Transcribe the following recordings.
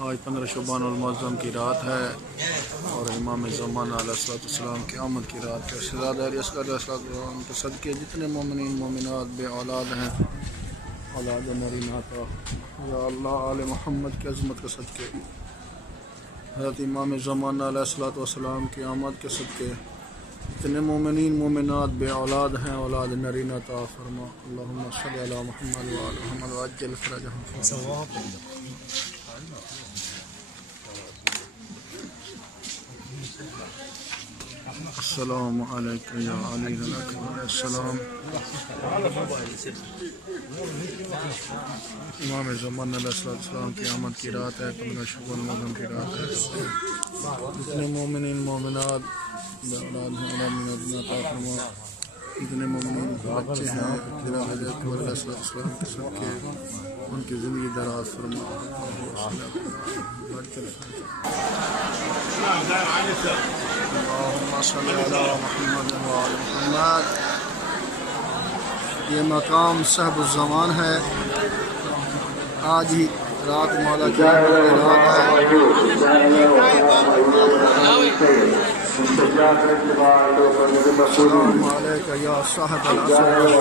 आज 15 शबानुल मुअज़्ज़म की रात है और इमाम ज़मान अलैहिस्सलाम की आमद की रात है। शहज़ादा अली असग़र अलैहिस्सलाम के सदक़े जितने मोमिनीन मोमिनात बे औलाद हैं, औलाद नरीना अता या अल्लाह आले मोहम्मद की अज़मत के सदक़े, हज़रत इमाम ज़मान अलैहिस्सलाम की आमद के सदक़े जितने मोमिनीन मोमिनात बे औलाद हैं, औलाद नरीना अता फरमा। अल्लाहुम्मा सल्लि अला मुहम्मद व आले मुहम्मद व अज्जिल फ़रजहुम। अस्सलामु अलैकुम या अली अलैहिस्सलाम। इमाम ज़मान अलैहिस्सलाम की आमद की रात है, 15 शबानुल मुअज़्ज़म की रात है। जितने मोमिनीन मोमिनात औलाद हैं, जितने मोमिनीन बच्चे हैं, हज़रत अलैहिस्सलाम के सदक़े उनकी ज़िंदगी दराज़ फरमा। ये मकाम साहिबुज़्ज़मान है। आज ही रात मौला की रात है। अस्सलामु अलैका या साहिबल असर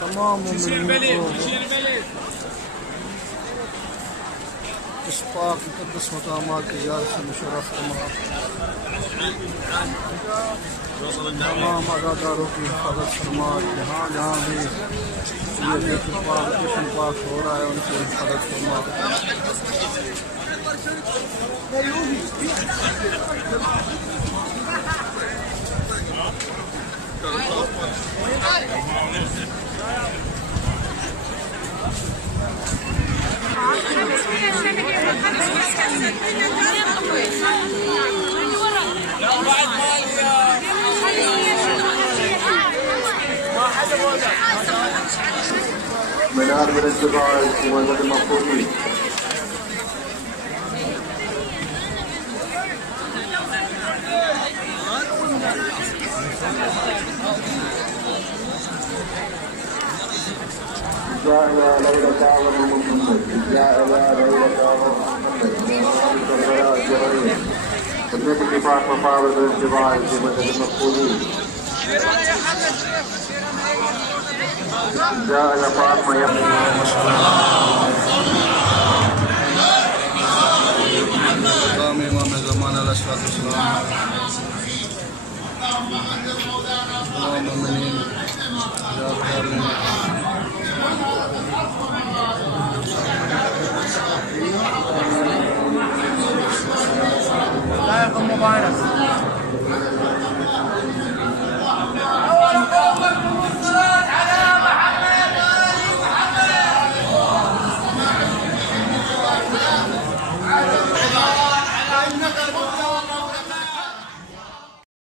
तमाम इस पाक मुक़द्दस मक़ामात की ज़ियारत से मुशर्रफ फरमा। तमाम अज़ादारों की हिफाज़त फरमा। जहाँ जहाँ भी ये जिक्र पाक हो रहा है उनकी हिफाज़त फरमा। منار من الجبال وولد المقبولين جاء إلى ليلة أعظم محمد، جاء إلى ليلة أعظم محمد، كربلاء جبريل، خدمة كفاح مفاوض الجبال في مدد المقبولين. جاء إلى فاطمة يحيى مقام इमाम ज़मान अलैहिस्सलाम तमाम मोमिनीन